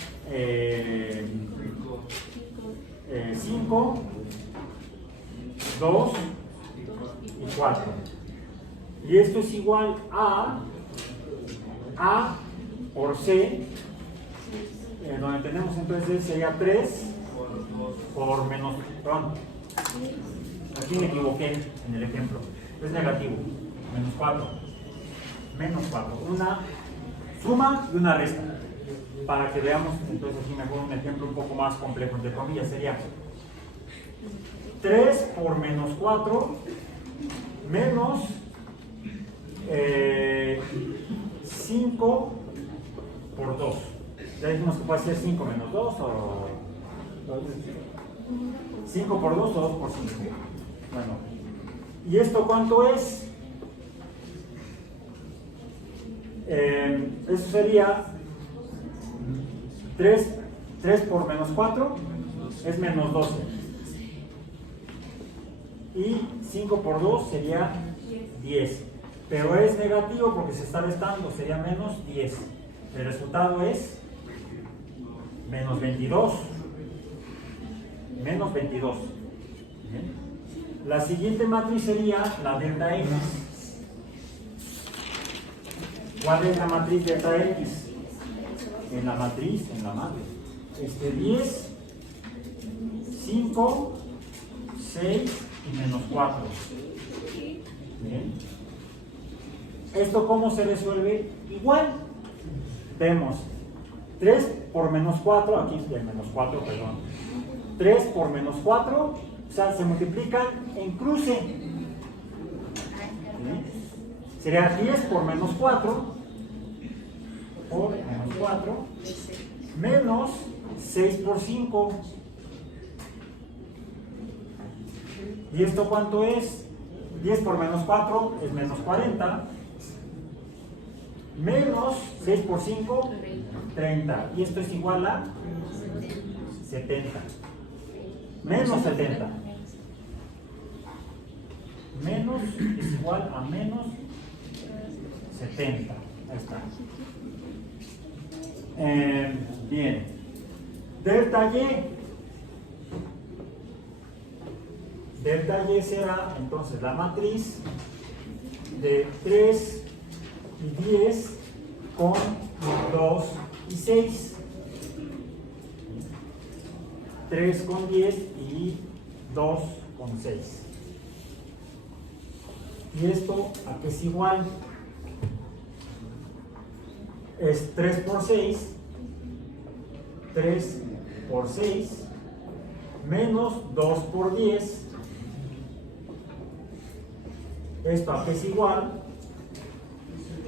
5, 2 y 4. Y esto es igual a por C, donde tenemos entonces sería 3 por menos, perdón, aquí me equivoqué en el ejemplo, es negativo, menos 4, una suma y una resta, para que veamos entonces aquí mejor un ejemplo un poco más complejo, entre comillas, sería 3 por menos 4 menos 5 por 2. Ya dijimos que puede ser 5 menos 2 o 5 por 2 o 2 por 5. Bueno, ¿y esto cuánto es? Eso sería 3 por menos 4 es menos 12. Y 5 por 2 sería 10. Pero es negativo porque se está restando, sería menos 10. El resultado es menos 22. Menos 22. ¿Bien? La siguiente matriz sería la delta X. ¿Cuál es la matriz delta X? En la matriz, en la madre. 10, 5, 6 y menos 4. Bien. ¿Esto cómo se resuelve? Igual. Vemos 3 por menos 4, aquí es de menos 4, perdón. 3 por menos 4, o sea, se multiplican en cruce. ¿Sí? Sería 10 por menos 4, por menos 4, menos 6 por 5. ¿Y esto cuánto es? 10 por menos 4 es menos 40. Menos 6 por 5, 30. Y esto es igual a 70. Menos 70. Menos es igual a menos 70. Ahí está. Bien. Delta Y. Delta Y será entonces la matriz de 3 y 10 con 2 y 6. 3 con 10 y 2 con 6. ¿Y esto a qué es igual? Es 3 por 6 3 por 6 menos 2 por 10. Esto aquí es igual.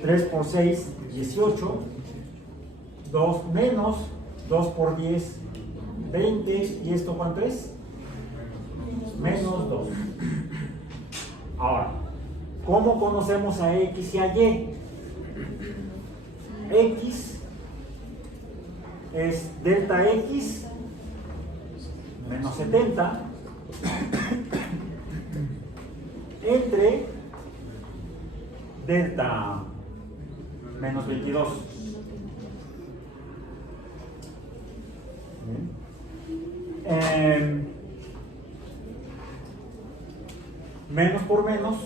3 por 6, 18. 2 menos 2 por 10, 20. ¿Y esto cuánto es? Menos 2. Ahora, ¿cómo conocemos a X y a Y? X es delta X menos 70 entre delta menos 22. Menos por menos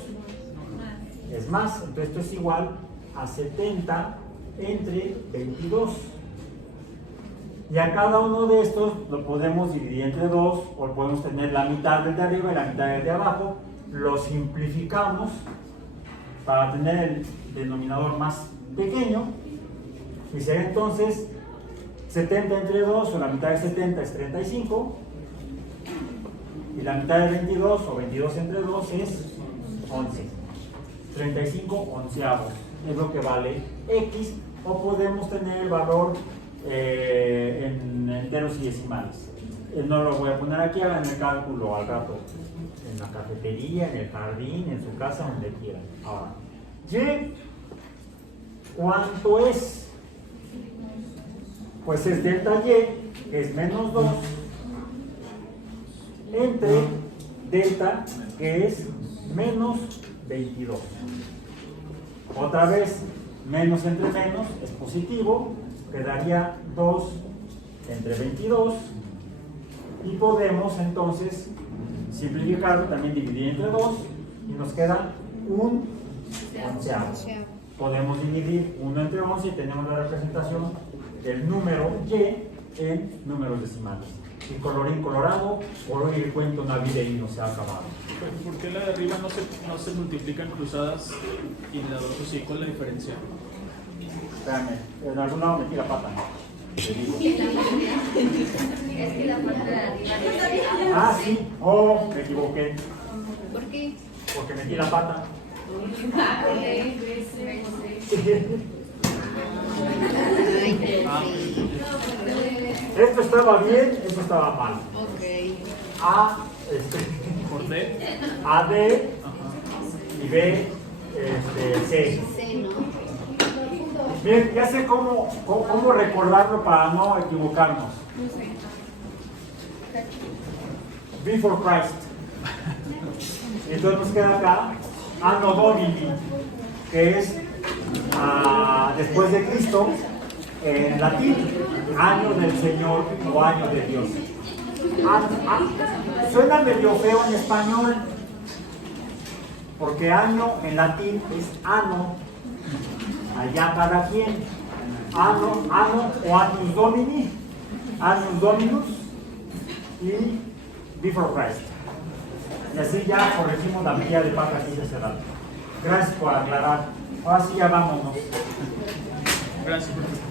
es más, entonces esto es igual a 70 entre 22. Y a cada uno de estos lo podemos dividir entre 2, o podemos tener la mitad del de arriba y la mitad del de abajo. Lo simplificamos para tener el denominador más pequeño. Y sería entonces 70 entre 2, o la mitad de 70 es 35. Y la mitad de 22, o 22 entre 2 es 11. 35 onceavos es lo que vale X, o podemos tener el valor en enteros y decimales. No lo voy a poner aquí, hagan el cálculo al rato, en la cafetería, en el jardín, en su casa, donde quieran. Ahora, Y, ¿cuánto es? Pues es delta Y, que es menos 2, entre delta, que es menos 22. Otra vez, menos entre menos es positivo, quedaría 2 entre 22, y podemos entonces simplificarlo, también dividir entre 2, y nos queda un onceavo. Podemos dividir 1 entre 11 y tenemos la representación del número Y en números decimales. Y colorín colorado, por hoy el cuento navideño se ha acabado. ¿Por qué la de arriba no se multiplican cruzadas y la de abajo sí? ¿Cuál es la diferencia? Espérame, en algún lado metí la pata. Es que la parte de arriba. Ah, sí, oh, me equivoqué, ¿Por qué? porque metí la pata. Esto estaba bien, esto estaba mal. A, ¿Por D? A, D y B, C. Bien, ya sé cómo recordarlo para no equivocarnos. Before Christ. Entonces nos queda acá Anno Domini, que es después de Cristo, en latín, año del Señor o año de Dios. Suena medio feo en español, porque año en latín es anno, allá cada quien. Anno o annus domini, annus dominus y before Christ. Y así ya corregimos la milla de pata aquí de cerrado. Gracias por aclarar. Ahora sí ya vámonos. Gracias, profesor.